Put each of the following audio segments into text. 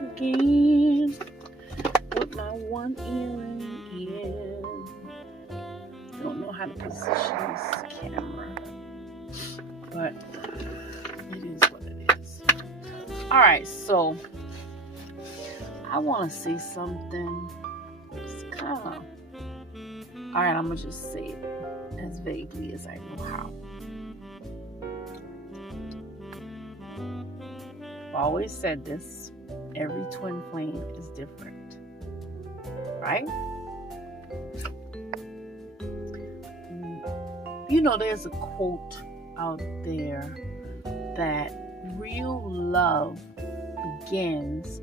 again with my one earring in. Don't know how to position this camera, but it is what it is. Alright, so I want to say something. It's kind of... Alright, I'm going to just say it as vaguely as I know how. I've always said this. Every twin flame is different. Right? You know, there's a quote out there that real love begins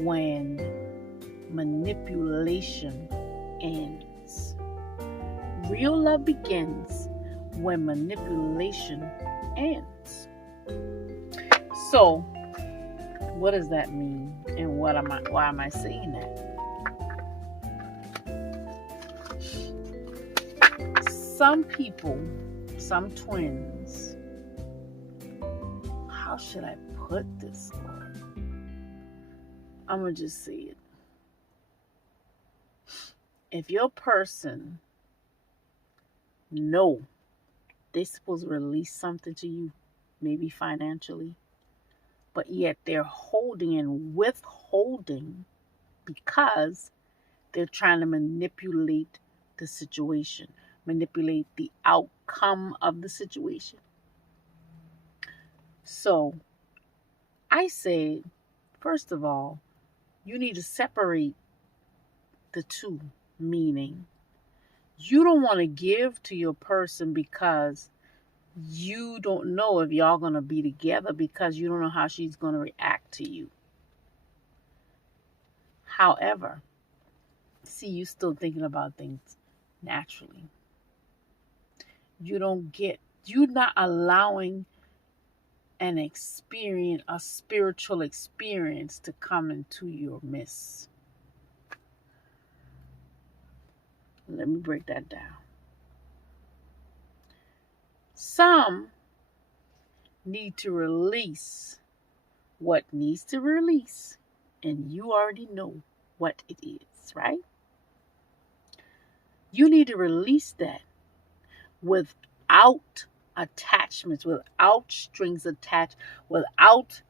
when manipulation ends. Real love begins when manipulation ends. So, what does that mean? And why am I saying that? Some people, some twins, how should I put this, Lord? I'm going to just say it. If your person know they're supposed to release something to you, maybe financially, but yet they're holding and withholding because they're trying to manipulate the situation, manipulate the outcome of the situation. So I say, first of all, you need to separate the two, meaning you don't want to give to your person because you don't know if y'all going to be together, because you don't know how she's going to react to you. However, see, you still thinking about things naturally. You're not allowing a spiritual experience to come into your midst. Let me break that down. Some need to release what needs to release, and you already know what it is, right? You need to release that without attachments, without strings attached, without,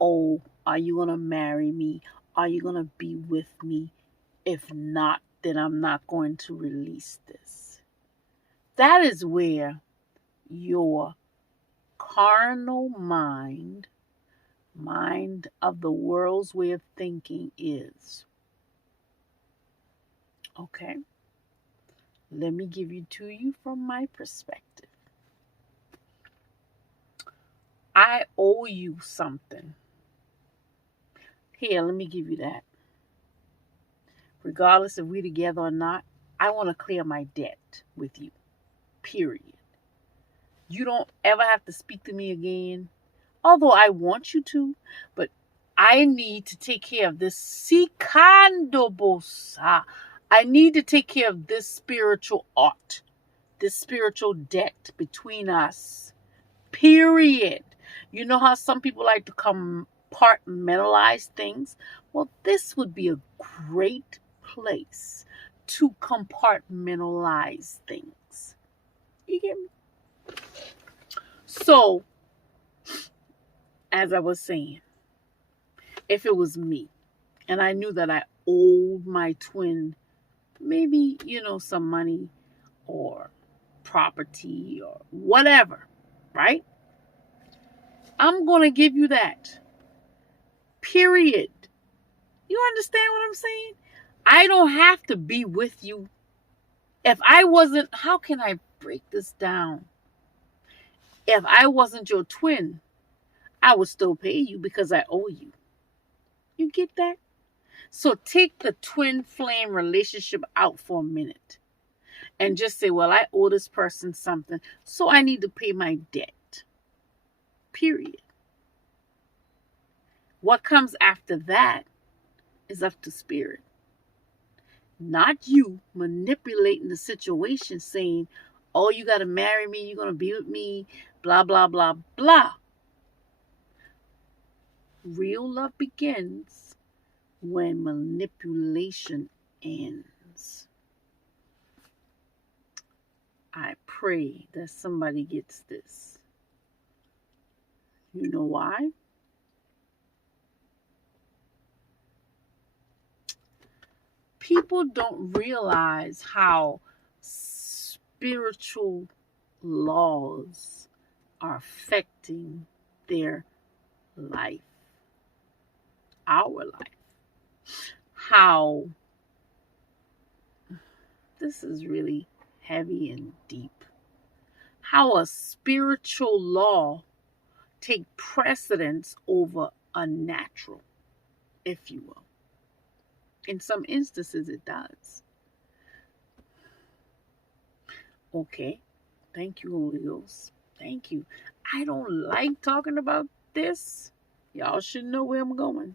oh, are you going to marry me? Are you going to be with me? If not, then I'm not going to release this. That is where your carnal mind of the world's way of thinking is. Okay? Let me give it to you from my perspective. I owe you something. Here, let me give you that. Regardless if we're together or not, I want to clear my debt with you. Period. You don't ever have to speak to me again. Although I want you to, but I need to take care of this. Sikandobosa. I need to take care of this spiritual ought, this spiritual debt between us. Period. You know how some people like to compartmentalize things? Well, this would be a great place to compartmentalize things. You get me? So, as I was saying, if it was me and I knew that I owed my twin maybe, some money or property or whatever, right? I'm going to give you that. Period. You understand what I'm saying? I don't have to be with you. If I wasn't, how can I break this down? If I wasn't your twin, I would still pay you because I owe you. You get that? So take the twin flame relationship out for a minute and just say, well, I owe this person something, so I need to pay my debt. Period. What comes after that is up to spirit. Not you manipulating the situation, saying, oh, you got to marry me, you're going to be with me, blah, blah, blah, blah. Real love begins when manipulation ends. I pray that somebody gets this. You know why? People don't realize how spiritual laws are affecting their life, our life. How this is really heavy and deep. How a spiritual law take precedence over a natural, if you will. In some instances, it does. Okay. Thank you, Holy Ghost. Thank you. I don't like talking about this. Y'all should know where I'm going.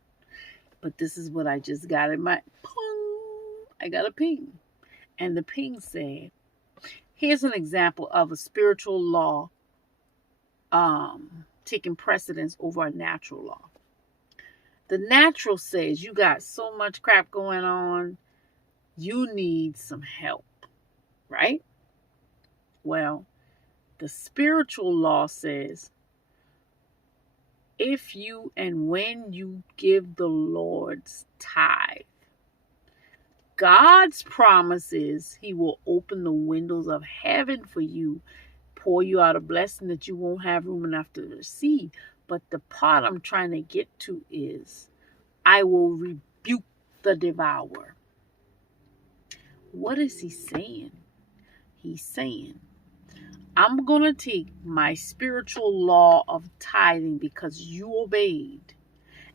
But this is what I just got in my ping. I got a ping. And the ping said, here's an example of a spiritual law taking precedence over a natural law. The natural says you got so much crap going on, you need some help, right? Well, the spiritual law says, if you and when you give the Lord's tithe, God's promise is he will open the windows of heaven for you, pour you out a blessing that you won't have room enough to receive. But the part I'm trying to get to is, I will rebuke the devourer. What is he saying? He's saying, I'm going to take my spiritual law of tithing because you obeyed,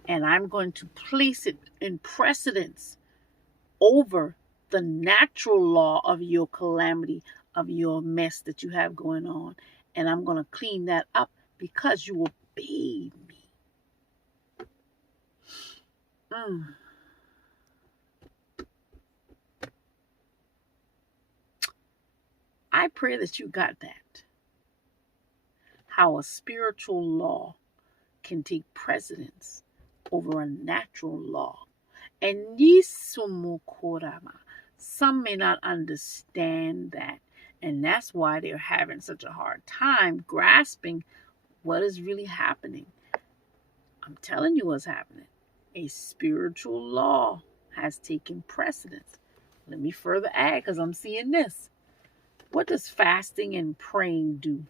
and I'm going to place it in precedence over the natural law of your calamity, of your mess that you have going on. And I'm going to clean that up because you obeyed me. I pray that you got that. How a spiritual law can take precedence over a natural law. And some may not understand that. And that's why they're having such a hard time grasping what is really happening. I'm telling you what's happening. A spiritual law has taken precedence. Let me further add, because I'm seeing this. What does fasting and praying do?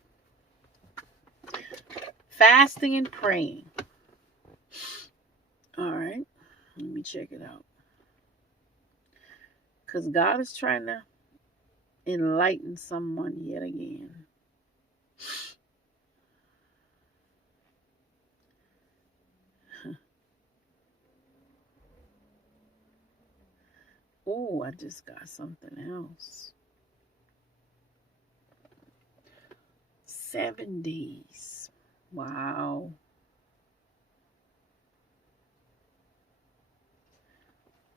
Fasting and praying. All right. Let me check it out. Because God is trying to enlighten someone yet again. Oh, I just got something else. 7 days. Wow.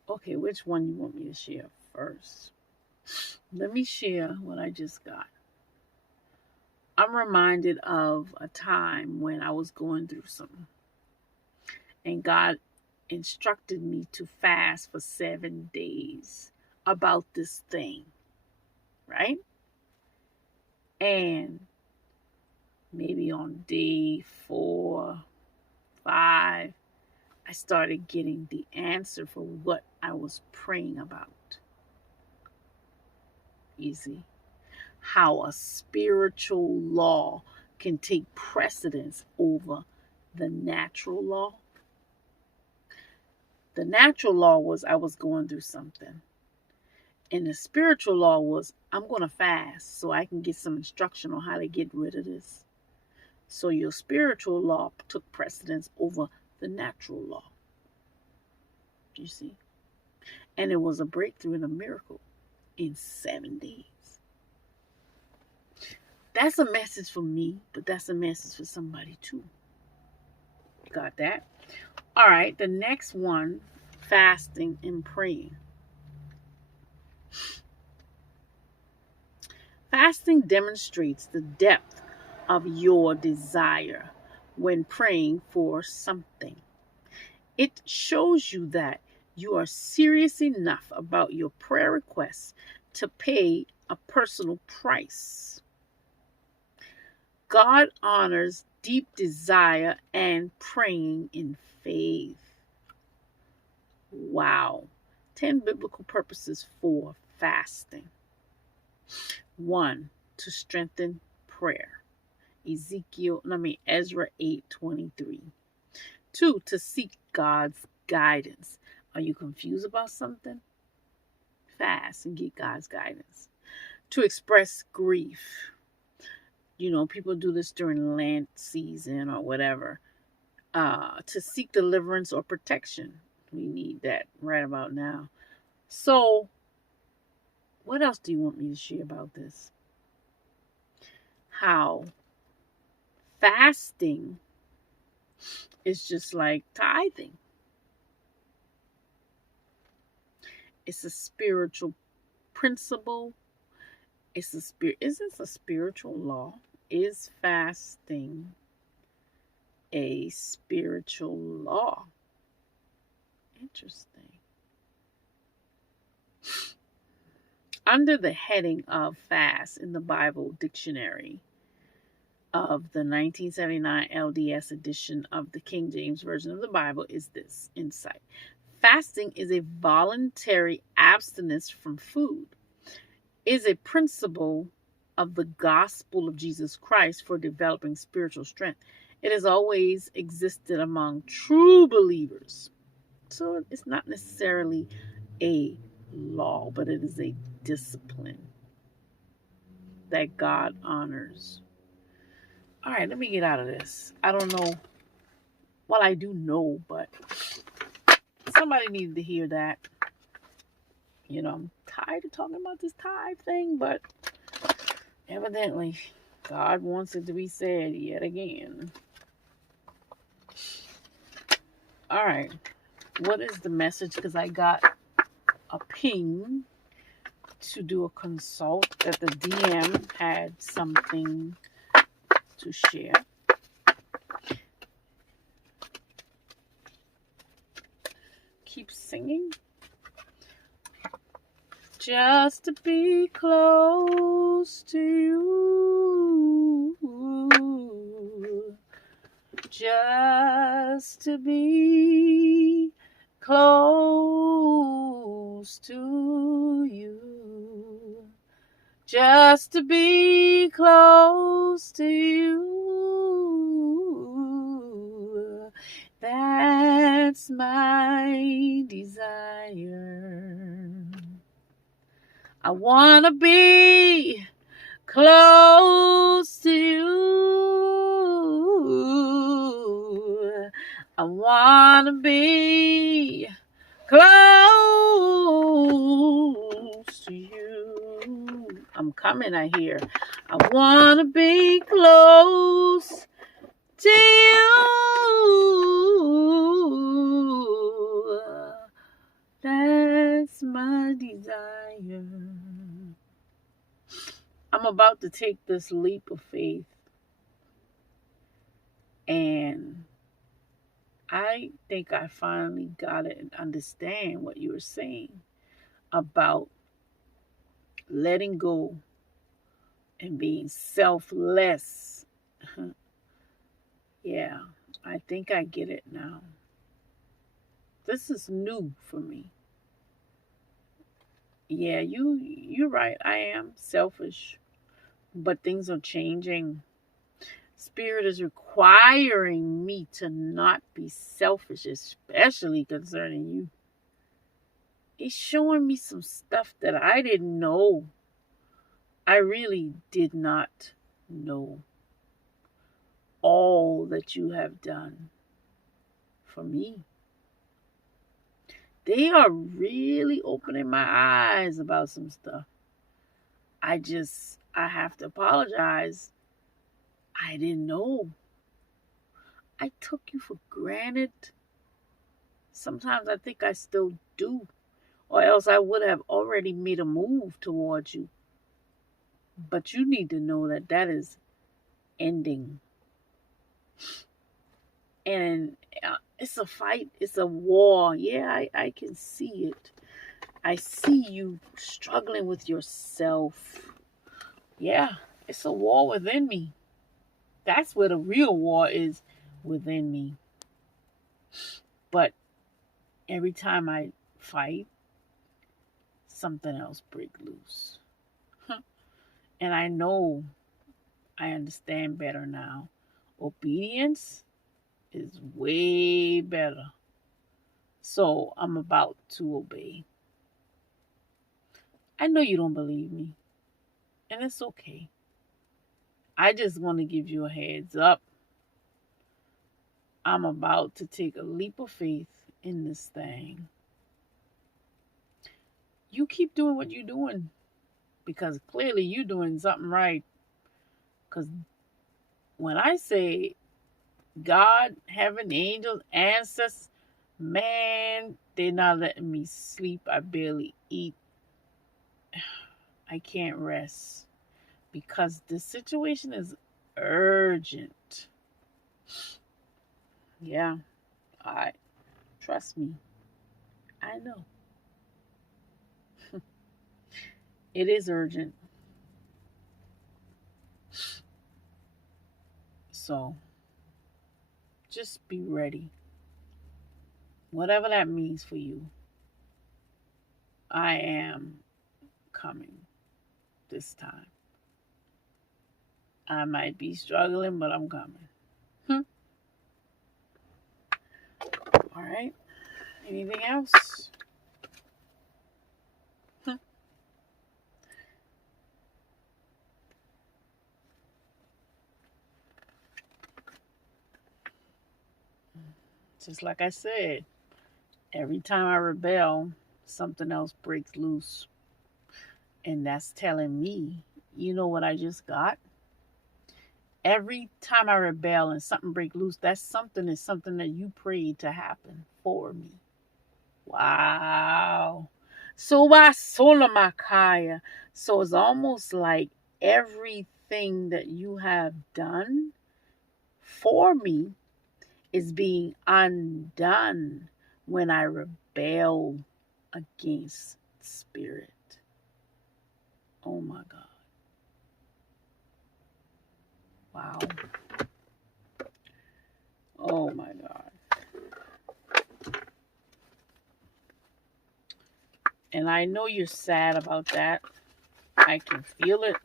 Okay, which one you want me to share first? Let me share what I just got. I'm reminded of a time when I was going through something. And God instructed me to fast for 7 days about this thing. Right? And maybe on day 4, 5, I started getting the answer for what I was praying about. You see, how a spiritual law can take precedence over the natural law. The natural law was I was going through something. And the spiritual law was I'm going to fast so I can get some instruction on how to get rid of this. So your spiritual law took precedence over the natural law. You see? And it was a breakthrough and a miracle in 7 days. That's a message for me, but that's a message for somebody too. Got that? All right, the next one, fasting and praying. Fasting demonstrates the depth of your desire when praying for something. It shows you that you are serious enough about your prayer requests to pay a personal price. God honors deep desire and praying in faith. Wow. 10 biblical purposes for fasting. 1, to strengthen prayer. Ezra 8:23. 2, to seek God's guidance. Are you confused about something? Fast and get God's guidance. To express grief. People do this during Lent season or whatever. To seek deliverance or protection. We need that right about now. So, what else do you want me to share about this? How fasting is just like tithing. It's a spiritual principle. Is this a spiritual law? Is fasting a spiritual law? Interesting. Under the heading of fast in the Bible Dictionary of the 1979 LDS edition of the King James Version of the Bible is this insight. Fasting is a voluntary abstinence from food. Is a principle of the gospel of Jesus Christ for developing spiritual strength. It has always existed among true believers. So it's not necessarily a law, but it is a discipline that God honors. All right, let me get out of this. I don't know. Well, I do know, but somebody needed to hear that. I'm tired of talking about this tithe thing, but evidently God wants it to be said yet again. All right. What is the message? Because I got a ping to do a consult that the DM had something to share. Keep singing. Just to be close to you. Just to be close to you. Just to be close to you. That's my desire. I want to be close to you. I want to be close to you. I'm coming, I hear. I want to be close to you. That's my desire. I'm about to take this leap of faith. And I think I finally got it and understand what you were saying about letting go and being selfless. Yeah, I think I get it now. This is new for me. Yeah, you're right. I am selfish, but things are changing. Spirit is requiring me to not be selfish, especially concerning you. It's showing me some stuff that I didn't know. I really did not know all that you have done for me. They are really opening my eyes about some stuff. I have to apologize. I didn't know. I took you for granted. Sometimes I think I still do. Or else I would have already made a move towards you. But you need to know that that is ending. And It's a fight. It's a war. Yeah, I can see it. I see you struggling with yourself. Yeah, it's a war within me. That's where the real war is, within me. But every time I fight, something else break loose. And I know I understand better now. Obedience is way better. So I'm about to obey. I know you don't believe me, and it's okay. I just want to give you a heads up. I'm about to take a leap of faith in this thing. You keep doing what you're doing because clearly you're doing something right. Because when I say God, heaven, angels, ancestors, man, they're not letting me sleep. I barely eat. I can't rest because the situation is urgent. Yeah, I trust me. I know it is urgent. So just be ready. Whatever that means for you, I am coming this time. I might be struggling, but I'm coming. All right. Anything else? Just like I said, every time I rebel, something else breaks loose. And that's telling me, you know what I just got? Every time I rebel and something break loose, that's something is something that you prayed to happen for me. Wow. So Makaya. So it's almost like everything that you have done for me is being undone when I rebel against spirit. Oh my God. Wow. Oh my God. And I know you're sad about that. I can feel it.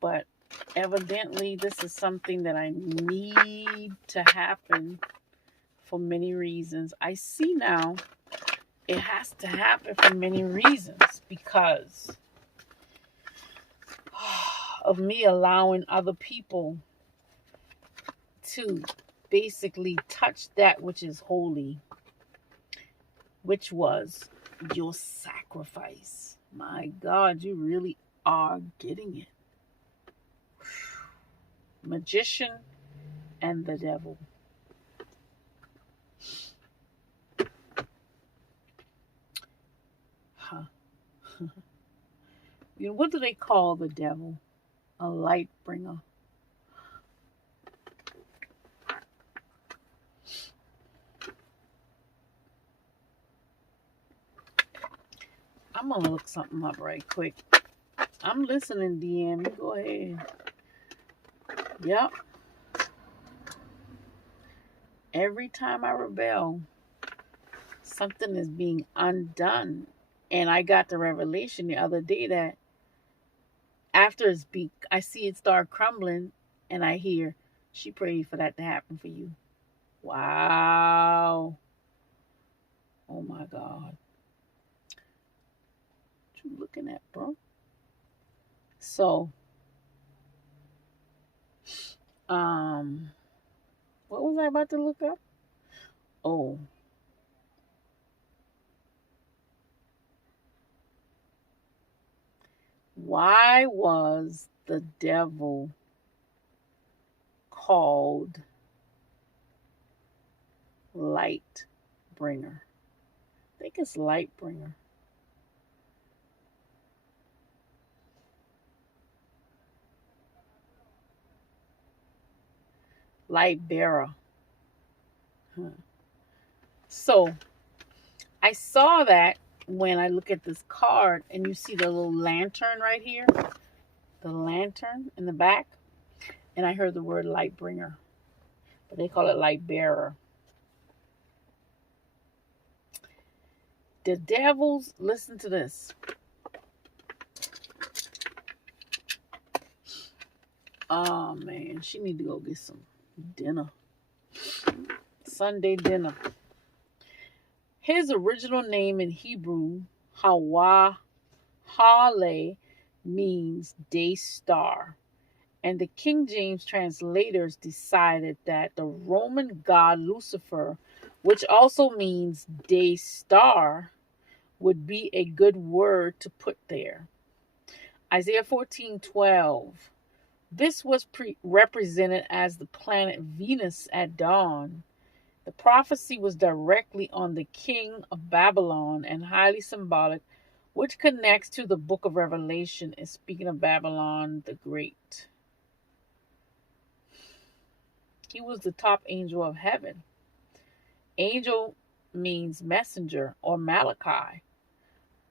But evidently, this is something that I need to happen for many reasons. I see now it has to happen for many reasons because of me allowing other people to basically touch that which is holy, which was your sacrifice. My God, you really are getting it. Magician and the devil. Huh. You know, what do they call the devil? A light bringer. I'm gonna look something up right quick. I'm listening, DM. You go ahead. Yep. Every time I rebel, something is being undone. And I got the revelation the other day that after I see it start crumbling, and I hear she prayed for that to happen for you. Wow. Oh my God. What you looking at, bro? So, what was I about to look up? Oh, why was the devil called light bringer? I think it's light bringer. Light bearer. So I saw that when I look at this card and you see the little lantern right here, the lantern in the back, and I heard the word light bringer, but they call it light bearer. The devils, listen to this. Oh man, she need to go get some dinner. Sunday dinner. His original name in Hebrew, Hale, means day star. And the King James translators decided that the Roman god Lucifer, which also means day star, would be a good word to put there. Isaiah 14:12. This was represented as the planet Venus at dawn. The prophecy was directly on the king of Babylon and highly symbolic, which connects to the book of Revelation and speaking of Babylon the Great. He was the top angel of heaven. Angel means messenger or Malachi.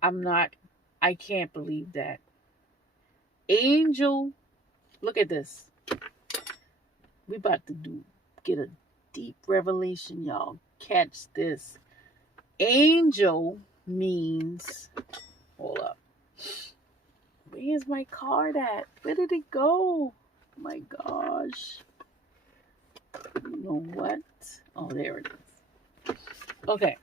I can't believe that. Angel, look at this. We about to get a deep revelation, y'all. Catch this. Angel means, hold up. Where's my card at? Where did it go? Oh my gosh. You know what? Oh, there it is. Okay.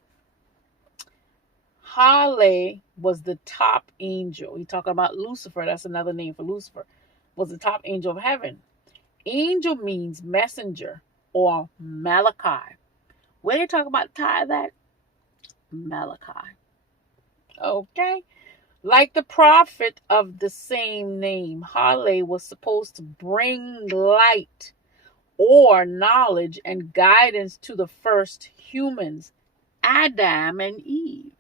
Hale was the top angel. He talking about Lucifer. That's another name for Lucifer. Was the top angel of heaven. Angel means messenger or Malachi. Where they talk about tithe at? Malachi. Okay. Like the prophet of the same name, Hale was supposed to bring light or knowledge and guidance to the first humans, Adam and Eve.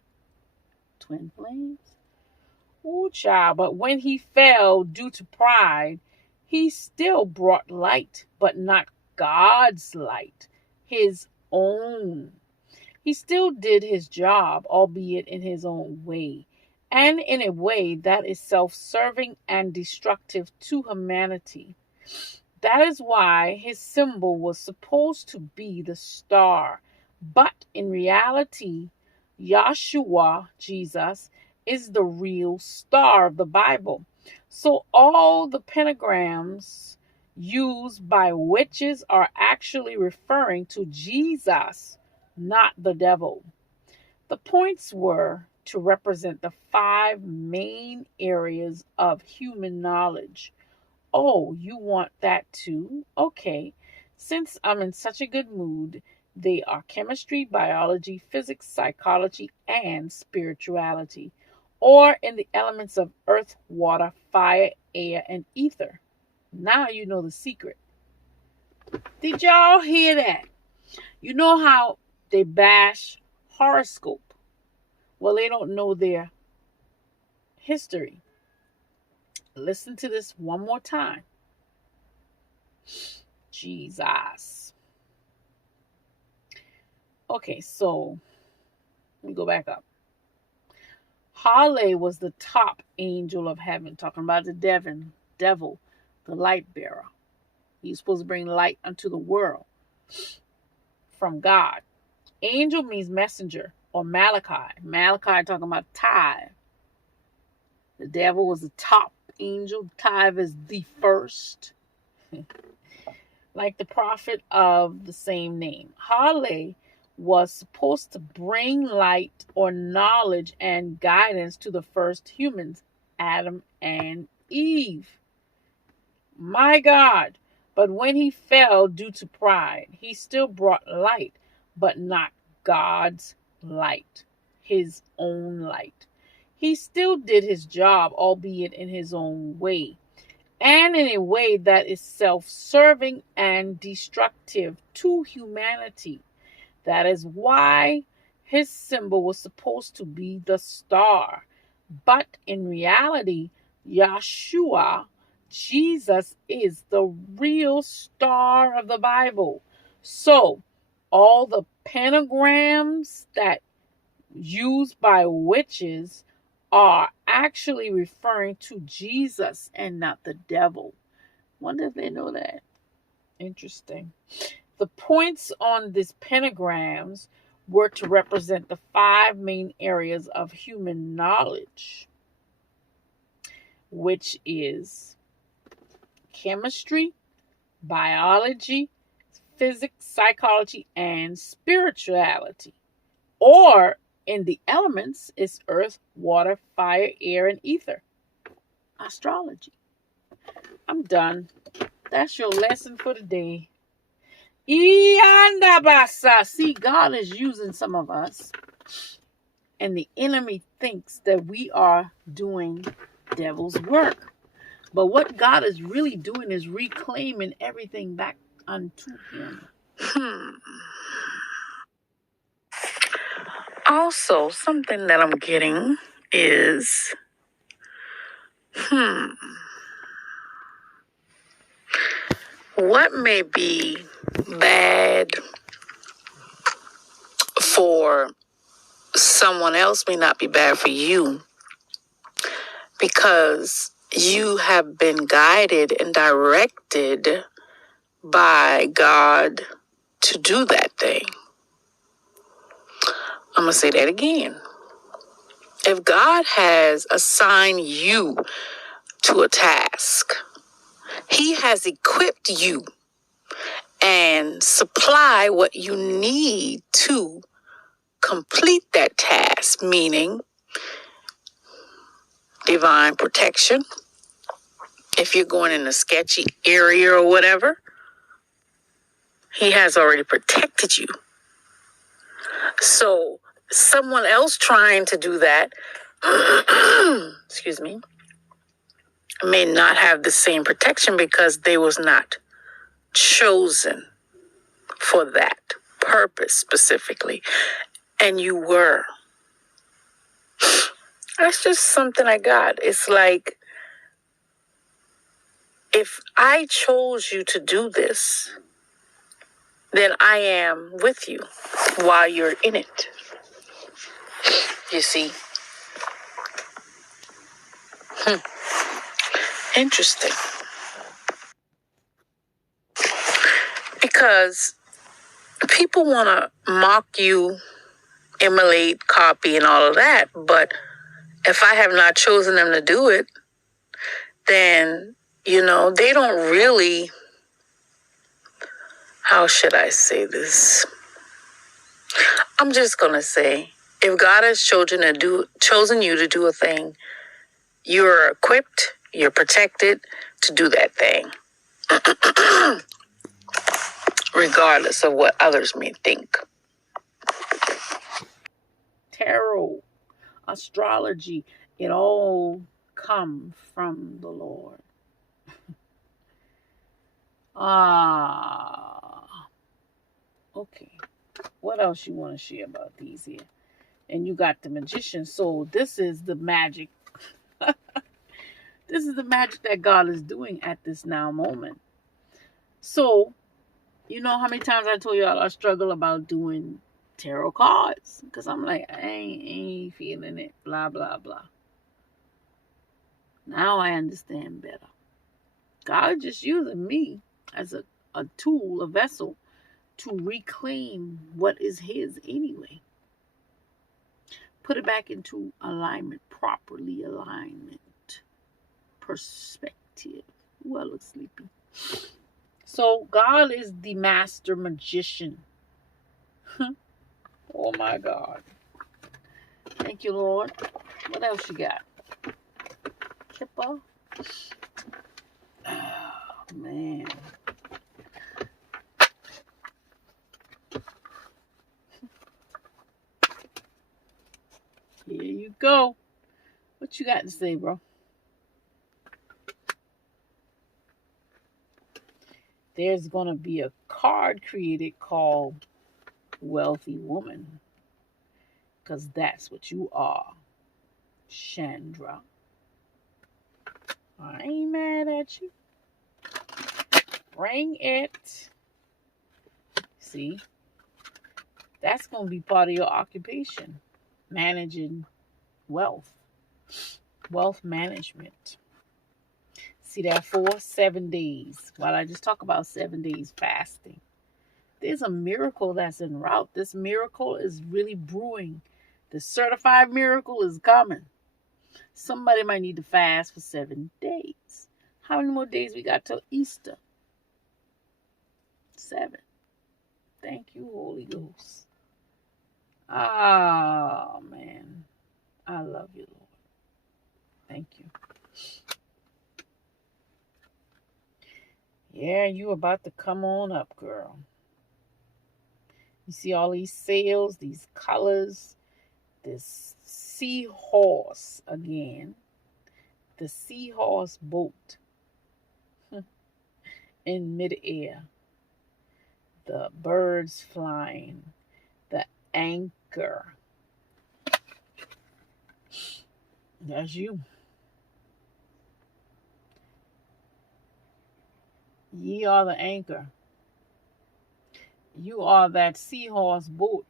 Twin flames. Ooh, child. But when he fell due to pride, he still brought light, but not God's light, his own. He still did his job, albeit in his own way, and in a way that is self-serving and destructive to humanity. That is why his symbol was supposed to be the star, but in reality, Yahshua, Jesus, is the real star of the Bible. So all the pentagrams used by witches are actually referring to Jesus, not the devil. The points were to represent the 5 main areas of human knowledge. Oh, you want that too? Okay. Since I'm in such a good mood, they are chemistry, biology, physics, psychology, and spirituality, or in the elements of earth, water, fire, air, and ether. Now you know the secret. Did y'all hear that? You know how they bash horoscope? Well, they don't know their history. Listen to this one more time. Jesus. Okay, so let me go back up. Hale was the top angel of heaven, talking about the devil, the light bearer. He's supposed to bring light unto the world from God. Angel means messenger or Malachi. Malachi talking about tithe. The devil was the top angel. Tithe is the first. Like the prophet of the same name. Hale was supposed to bring light or knowledge and guidance to the first humans, Adam and Eve. My God. But when he fell due to pride, he still brought light, but not God's light, his own light. He still did his job, albeit in his own way, and in a way that is self-serving and destructive to humanity. That is why his symbol was supposed to be the star. But in reality, Yahshua, Jesus, is the real star of the Bible. So, all the pentagrams that used by witches are actually referring to Jesus and not the devil. Wonder if they know that. Interesting. The points on these pentagrams were to represent the 5 main areas of human knowledge, which is chemistry, biology, physics, psychology, and spirituality. Or in the elements, it's earth, water, fire, air, and ether. Astrology. I'm done. That's your lesson for today. Iandabasa. See, God is using some of us, and the enemy thinks that we are doing devil's work. But what God is really doing is reclaiming everything back unto him. Also, something that I'm getting is, what may be bad for someone else may not be bad for you, because you have been guided and directed by God to do that thing. I'm going to say that again. If God has assigned you to a task, he has equipped you and supply what you need to complete that task, meaning divine protection. If you're going in a sketchy area or whatever, he has already protected you. So someone else trying to do that, excuse me, may not have the same protection because they was not chosen for that purpose specifically. And you were. That's just something I got. It's like, if I chose you to do this, then I am with you while you're in it. You see? Interesting. Because people want to mock you, emulate, copy, and all of that. But if I have not chosen them to do it, then, they don't really, how should I say this? I'm just going to say, if God has chosen you to do a thing, you're equipped, you're protected to do that thing, regardless of what others may think. Tarot, astrology, it all come from the Lord. Okay. What else you want to share about these here? And you got the magician. So this is the magic. This is the magic that God is doing at this now moment. So, you know how many times I told y'all I struggle about doing tarot cards? Because I'm like, I ain't feeling it. Blah, blah, blah. Now I understand better. God is just using me as a tool, a vessel, to reclaim what is his anyway. Put it back into alignment, properly alignment, perspective. Ooh, I look sleepy. So God is the master magician. Oh my God. Thank you, Lord. What else you got? Kippa? Oh, man. Here you go. What you got to say, bro? There's going to be a card created called Wealthy Woman. Because that's what you are, Chandra. I ain't mad at you. Bring it. See? That's going to be part of your occupation, managing wealth, wealth management. See that 7 days. While I just talk about 7 days fasting, there's a miracle that's en route. This miracle is really brewing. The certified miracle is coming. Somebody might need to fast for 7 days. How many more days we got till Easter? 7. Thank you, Holy Ghost. Ah, man. I love you, Lord. Thank you. Yeah, you about to come on up, girl. You see all these sails, these colors, this seahorse again. The seahorse boat in midair. The birds flying. The anchor. That's you. Ye are the anchor. You are that seahorse boat.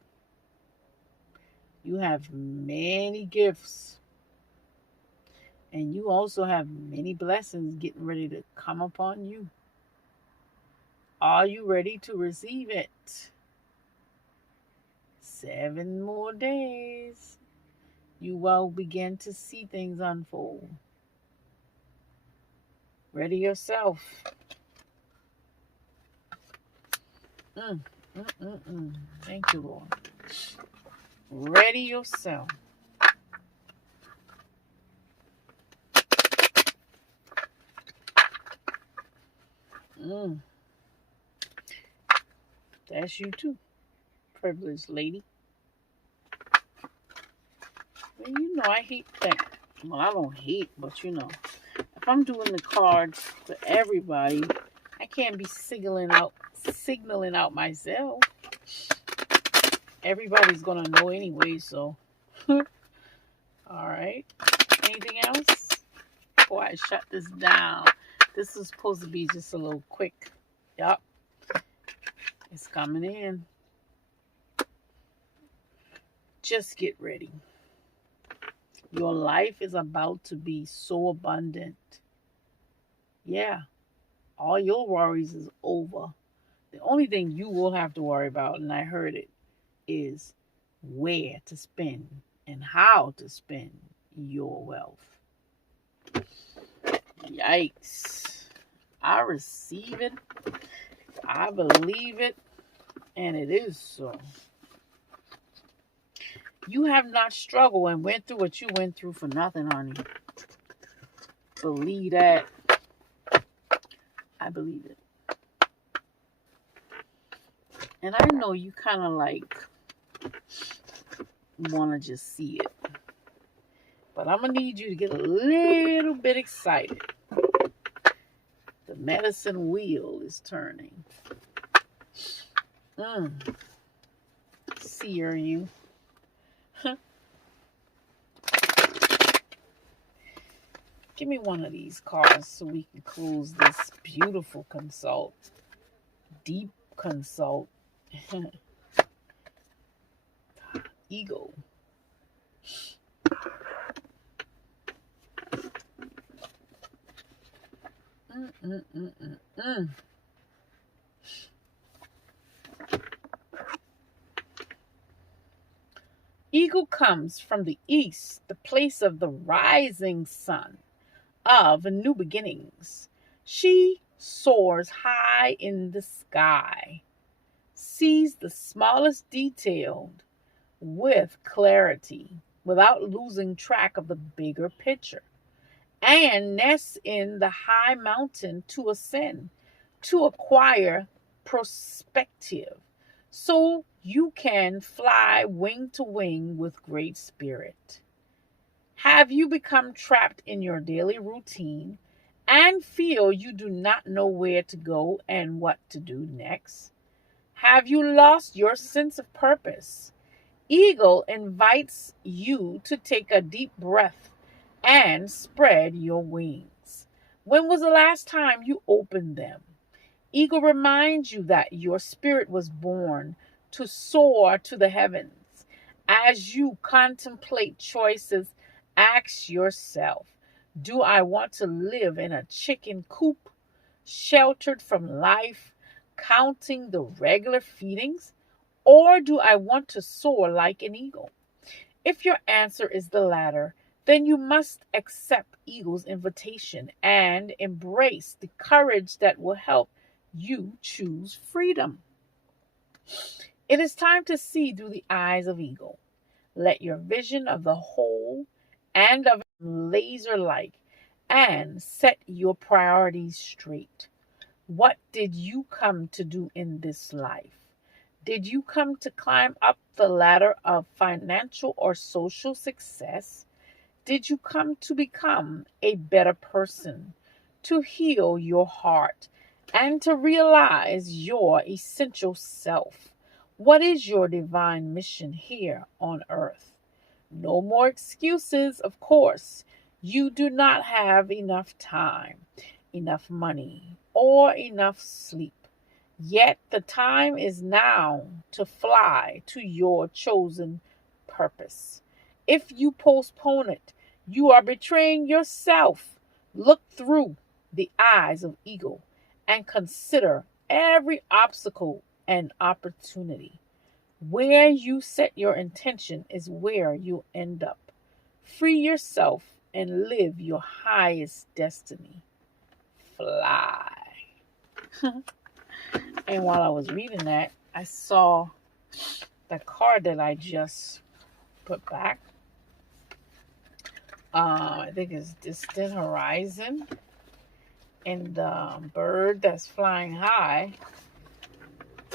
You have many gifts. And you also have many blessings getting ready to come upon you. Are you ready to receive it? 7 more days. You will begin to see things unfold. Ready yourself. Thank you, Lord. Ready yourself. That's you too, privileged lady. Well, you know, I hate that. Well, I don't hate, but you know, if I'm doing the cards for everybody, I can't be signaling out myself. Everybody's gonna know anyway, so. All right. Anything else before I shut this down? This is supposed to be just a little quick. Yup. It's coming in. Just get ready. Your life is about to be so abundant. Yeah. All your worries is over. The only thing you will have to worry about, and I heard it, is where to spend and how to spend your wealth. Yikes. I receive it. I believe it. And it is so. You have not struggled and went through what you went through for nothing, honey. Believe that. I believe it. And I know you kind of like want to just see it. But I'm going to need you to get a little bit excited. The medicine wheel is turning. Seer you. Give me one of these cards so we can close this beautiful consult. Deep consult. Ego. Ego comes from the east, the place of the rising sun, of new beginnings. She soars high in the sky, sees the smallest detail with clarity, without losing track of the bigger picture, and nests in the high mountain to ascend, to acquire perspective, so you can fly wing to wing with great spirit. Have you become trapped in your daily routine and feel you do not know where to go and what to do next? Have you lost your sense of purpose? Ego invites you to take a deep breath and spread your wings. When was the last time you opened them? Ego reminds you that your spirit was born to soar to the heavens. As you contemplate choices, ask yourself, do I want to live in a chicken coop, sheltered from life, counting the regular feedings? Or do I want to soar like an eagle? If your answer is the latter, then you must accept Eagle's invitation and embrace the courage that will help you choose freedom. It is time to see through the eyes of Eagle. Let your vision of the whole and of laser like and set your priorities straight. What did you come to do in this life? Did you come to climb up the ladder of financial or social success? Did you come to become a better person, to heal your heart, and to realize your essential self? What is your divine mission here on earth? No more excuses, of course. You do not have enough time, enough money, or enough sleep. Yet the time is now to fly to your chosen purpose. If you postpone it, you are betraying yourself. Look through the eyes of Eagle and consider every obstacle an opportunity. Where you set your intention is where you end up. Free yourself and live your highest destiny. Fly. And while I was reading that, I saw the card that I just put back. I think it's Distant Horizon. And the bird that's flying high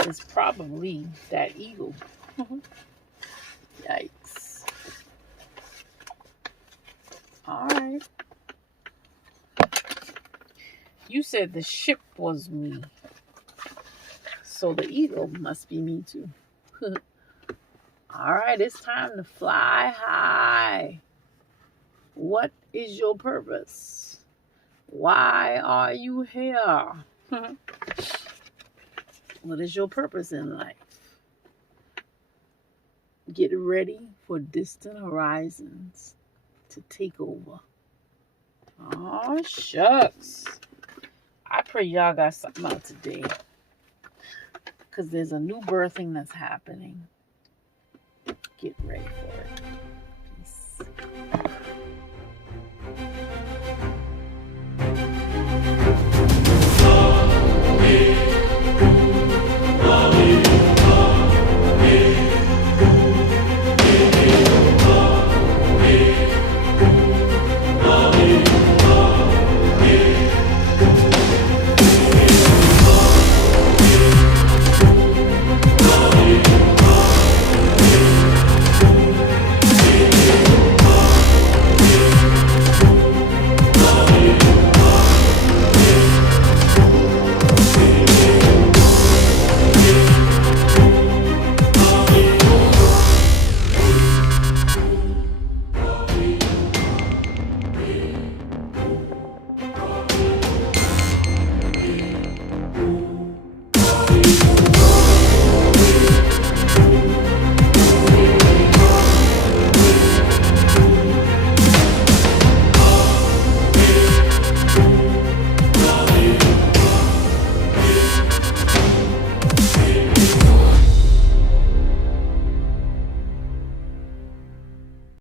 is probably that eagle. Yikes. All right. You said the ship was me. So the eagle must be me too. All right, it's time to fly high. What is your purpose? Why are you here? What is your purpose in life? Get ready for distant horizons to take over. Oh, shucks. I pray y'all got something out today. Because there's a new birthing that's happening. Get ready for it.